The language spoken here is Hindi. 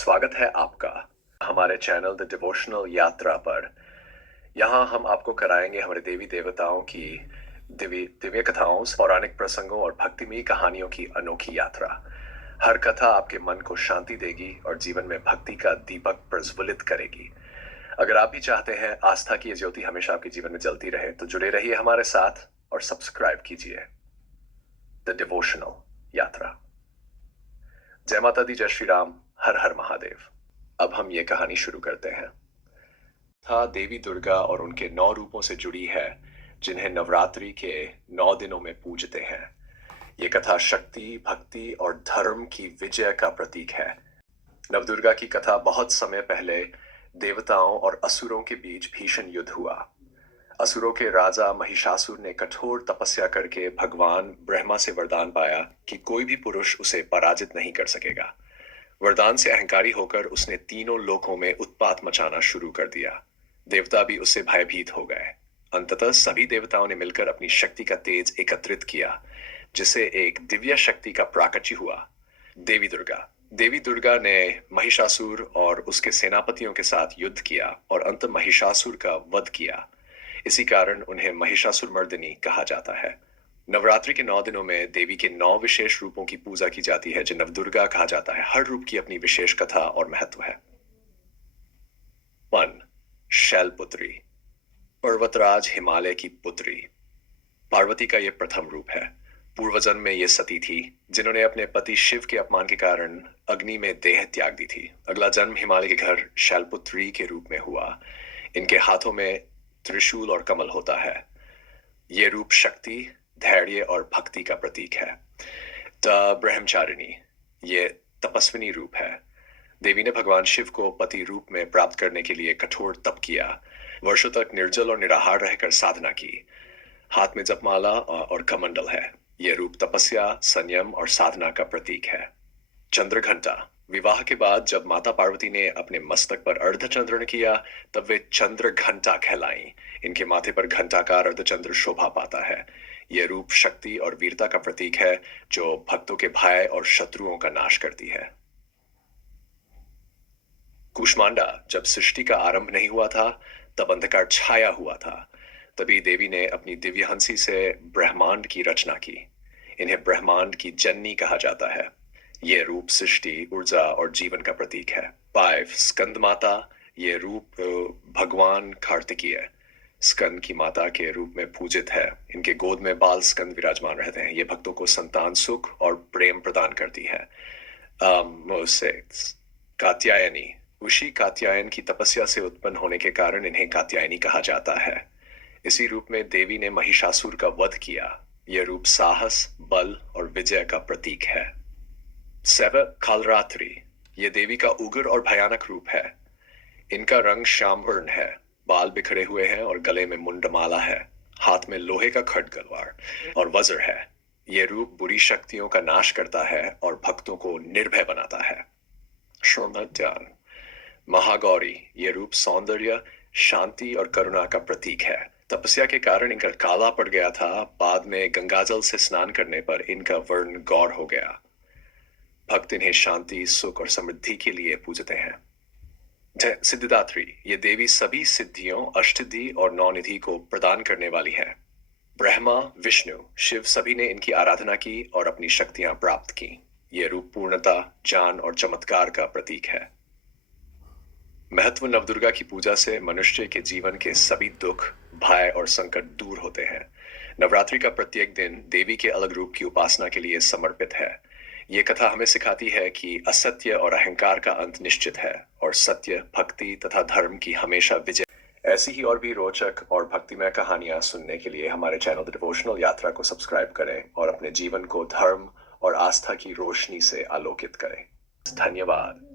स्वागत है आपका हमारे चैनल द डिवोशनल यात्रा पर। यहाँ हम आपको कराएंगे हमारे देवी देवताओं की दिव्य कथाओं, पौराणिक प्रसंगों और भक्तिमय कहानियों की अनोखी यात्रा। हर कथा आपके मन को शांति देगी और जीवन में भक्ति का दीपक प्रज्वलित करेगी। अगर आप भी चाहते हैं आस्था की ये ज्योति हमेशा आपके जीवन में जलती रहे, तो जुड़े रहिए हमारे साथ और सब्सक्राइब कीजिए द डिवोशनल यात्रा। जय माता दी, जय श्री राम, हर हर महादेव। अब हम ये कहानी शुरू करते हैं। था देवी दुर्गा और उनके 9 रूपों से जुड़ी है, जिन्हें नवरात्रि के 9 दिनों में पूजते हैं। ये कथा शक्ति, भक्ति और धर्म की विजय का प्रतीक है। नवदुर्गा की कथा बहुत समय पहले देवताओं और असुरों के बीच भीषण युद्ध हुआ। असुरों के राजा महिषासुर ने कठोर तपस्या करके भगवान ब्रह्मा से वरदान पाया कि कोई भी पुरुष उसे पराजित नहीं कर सकेगा। वरदान से अहंकारी होकर उसने तीनों लोकों में उत्पात मचाना शुरू कर दिया। देवता भी उससे भयभीत हो गए। अंततः सभी देवताओं ने मिलकर अपनी शक्ति का तेज एकत्रित किया, जिससे एक दिव्य शक्ति का प्राकट्य हुआ, देवी दुर्गा। देवी दुर्गा ने महिषासुर और उसके सेनापतियों के साथ युद्ध किया और अंत महिषासुर का वध किया। इसी कारण उन्हें महिषासुरमर्दिनी कहा जाता है। नवरात्रि के 9 दिनों में देवी के 9 विशेष रूपों की पूजा की जाती है, जिन्हें नवदुर्गा कहा जाता है। हर रूप की अपनी विशेष कथा और महत्व है। 1. शैलपुत्री, पर्वतराज हिमालय की पुत्री। पार्वती का यह प्रथम रूप है। पूर्वजन्म में ये सती थी, जिन्होंने अपने पति शिव के अपमान के कारण अग्नि में देह त्याग दी थी। अगला जन्म हिमालय के घर शैलपुत्री के रूप में हुआ। इनके हाथों में त्रिशूल और कमल होता है। ये रूप शक्ति, धैर्य और भक्ति का प्रतीक है। ब्रह्मचारिणी, ये तपस्विनी रूप है। देवी ने भगवान शिव को पति रूप में प्राप्त करने के लिए कठोर तप किया। वर्षों तक निर्जल और निराहार रहकर साधना की। हाथ में जपमाला और कमंडल है। यह रूप तपस्या, संयम और साधना का प्रतीक है। चंद्रघंटा, विवाह के बाद जब माता पार्वती ने अपने मस्तक पर अर्धचंद्रण किया, तब वे चंद्रघंटा कहलाईं। इनके माथे पर घंटाकार अर्धचंद्र शोभा पाता है। यह रूप शक्ति और वीरता का प्रतीक है, जो भक्तों के भय और शत्रुओं का नाश करती है। कूष्मांडा, जब सृष्टि का आरंभ नहीं हुआ था, तब अंधकार छाया हुआ था। तभी देवी ने अपनी दिव्य हंसी से ब्रह्मांड की रचना की। इन्हें ब्रह्मांड की जननी कहा जाता है। ये रूप सृष्टि, ऊर्जा और जीवन का प्रतीक है। 5. स्कंद माता, ये रूप भगवान कार्तिकेय स्कंद की माता के रूप में पूजित है। इनके गोद में बाल स्कंद विराजमान रहते हैं। ये भक्तों को संतान सुख और प्रेम प्रदान करती है। 6. कात्यायनी, ऋषि कात्यायन की तपस्या से उत्पन्न होने के कारण इन्हें कात्यायनी कहा जाता है। इसी रूप में देवी ने महिषासुर का वध किया। यह रूप साहस, बल और विजय का प्रतीक है। 7. कालरात्रि, ये देवी का उग्र और भयानक रूप है। इनका रंग श्यामवर्ण है, बाल बिखरे हुए हैं और गले में मुंडमाला है। हाथ में लोहे का खड्गलवार और वज्र है। ये रूप बुरी शक्तियों का नाश करता है और भक्तों को निर्भय बनाता है। श्रोमध्यान, महागौरी, ये रूप सौंदर्य, शांति और करुणा का प्रतीक है। तपस्या के कारण इनका काला पड़ गया था। बाद में गंगाजल से स्नान करने पर इनका वर्ण गौर हो गया। भक्त इन्हें शांति, सुख और समृद्धि के लिए पूजते हैं। सिद्धिदात्री, ये देवी सभी सिद्धियों, अष्टसिद्धि और 9 निधि को प्रदान करने वाली है। ब्रह्मा, विष्णु, शिव सभी ने इनकी आराधना की और अपनी शक्तियां प्राप्त की। ये रूप पूर्णता, ज्ञान और चमत्कार का प्रतीक है। महत्व, नवदुर्गा की पूजा से मनुष्य के जीवन के सभी दुख, भय और संकट दूर होते हैं। नवरात्रि का प्रत्येक दिन देवी के अलग रूप की उपासना के लिए समर्पित है। ये कथा हमें सिखाती है कि असत्य और अहंकार का अंत निश्चित है और सत्य, भक्ति तथा धर्म की हमेशा विजय। ऐसी ही और भी रोचक और भक्तिमय कहानियां सुनने के लिए हमारे चैनल द डिवोशनल यात्रा को सब्सक्राइब करें और अपने जीवन को धर्म और आस्था की रोशनी से आलोकित करें। धन्यवाद।